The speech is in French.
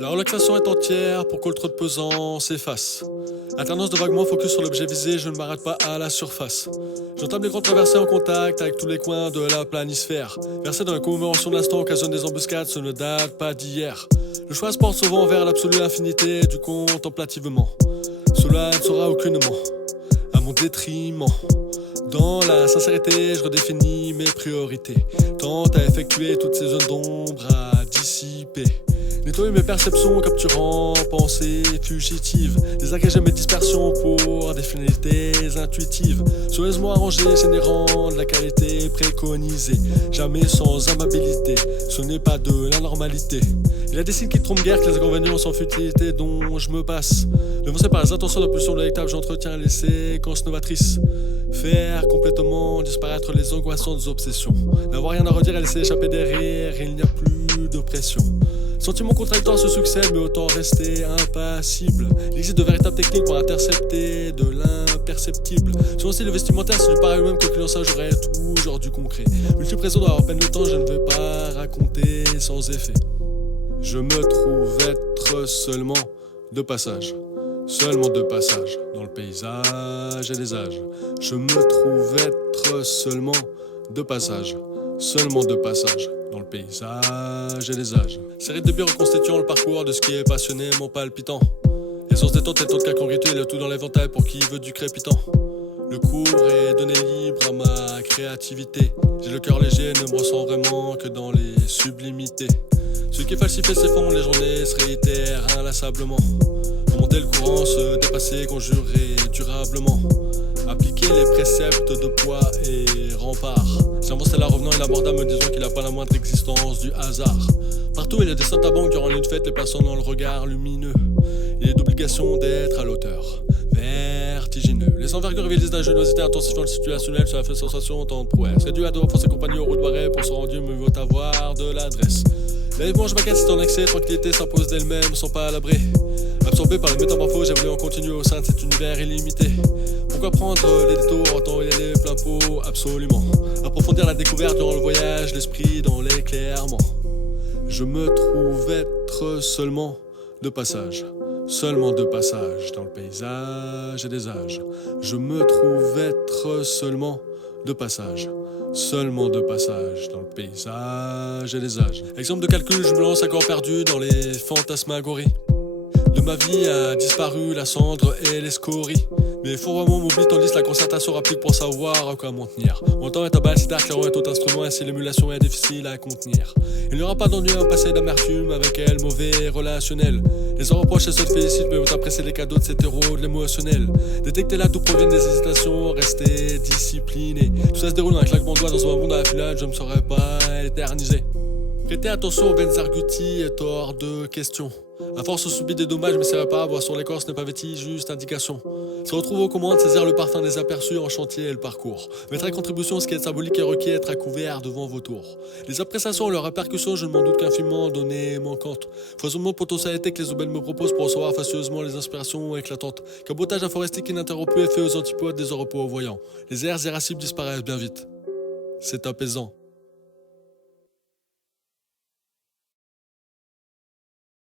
La relaxation est entière pour que le trop de pesant s'efface. Alternance de vaguement focus sur l'objet visé, je ne m'arrête pas à la surface. J'entame les grandes traversées en contact avec tous les coins de la planisphère. Versé dans la commémoration de l'instant, occasionne des embuscades, ce ne date pas d'hier. Le choix se porte souvent vers l'absolue infinité du contemplativement. Cela ne sera aucunement à mon détriment. Dans la sincérité, je redéfinis mes priorités. Tente à effectuer toutes ces zones d'ombre à dissiper. Nettoyer mes perceptions, capturant pensées fugitives. Désagréger mes dispersions pour des finalités intuitives. Soigneusement arrangées, générant de la qualité préconisée. Jamais sans amabilité, ce n'est pas de l'anormalité. Il y a des signes qui trompent guère que les inconvénients sans futilité dont je me passe. Devancé par les intentions d'impulsion délectable, j'entretiens les séquences novatrices. Faire complètement disparaître les angoissantes obsessions. N'avoir rien à redire et laisser échapper des rires, il n'y a plus de pression. Sentiments contradictoires se succèdent, mais autant rester impassible. Il existe de véritables techniques pour intercepter de l'imperceptible. Sur un style vestimentaire, si je parais même quoi qu'il en soit, j'aurais toujours du concret. Multiprésent doit avoir peine le temps, je ne vais pas raconter sans effet. Je me trouve être seulement de passage. Seulement de passage dans le paysage et les âges. Je me trouve être seulement de passage. Seulement de passage dans le paysage et les âges. Série de débuts reconstituant le parcours de ce qui est passionnément palpitant. Essence détente et taux de congruité, le tout dans l'éventail pour qui veut du crépitant. Le cours est donné libre à ma créativité. J'ai le cœur léger, ne me ressens vraiment que dans les sublimités. Ce qui falsifie s'effondre, les journées se réitèrent inlassablement. Remonter le courant, se dépasser, conjurer durablement. Appliquer les préceptes de poids et rempart. J'avance la revenant inabordable me disant qu'il n'a pas la moindre existence du hasard. Partout il y a des saltimbanques durant une fête, les plaçant dans le regard lumineux. Il est d'obligation d'être à l'auteur, vertigineux. Les envergures révélisent d'ingéniosité intensifiant le situationnel, cela fait sensation en temps de prouesse. Réduit à devoir forcer compagnie aux routes barrées pour se rendre, mieux vaut avoir de l'adresse. L'événement je m'inquiète, c'est en excès, tranquillité s'impose d'elle-même sans pas l'abri. Absorbé par les métamorphoses, j'évolue en continu au sein de cet univers illimité. Pourquoi prendre les détours en temps y aller plein pot? Absolument. Approfondir la découverte durant le voyage, l'esprit dans l'éclairement. Je me trouve être seulement de passage. Seulement de passage dans le paysage et des âges. Je me trouve être seulement de passage. Seulement de passage dans le paysage et les âges. Exemple de calcul, je me lance à corps perdu dans les fantasmagories. De ma vie a disparu la cendre et les scories. Mes fourvoiements m'oublient tandis la concertation rapide pour savoir à quoi m'en tenir. Mon temps est à balle, c'est dark, clairement est tout instrument, ainsi l'émulation est difficile à contenir. Il n'y aura pas d'ennui à passer d'amertume avec elle, mauvais relationnel. Les en reprochent et se félicitent, mais vous appréciez les cadeaux de cet héros de l'émotionnel. Détectez là d'où proviennent des hésitations, restez discipliné. Tout ça se déroule dans un claquement de doigts dans un monde à la filade, je ne me saurais pas éterniser. Prêtez attention aux vaines arguties et hors de question. À force subit des dommages mais c'est réparable, voir sur l'écorce n'est pas vêti, juste indication. Se retrouve aux commandes, saisir le parfum des aperçus en chantier et le parcours. Mettre à contribution ce qui est symbolique et requiert être à couvert devant vos tours. Les appréciations et leurs répercussions, je ne m'en doute qu'infiniment données manquantes. Foisonnement de potentialité que les aubaines me proposent pour recevoir facieusement les inspirations éclatantes. Cabotage inforestique ininterrompu et fait aux antipodes des repos voyants. Les airs irascibles disparaissent bien vite. C'est apaisant.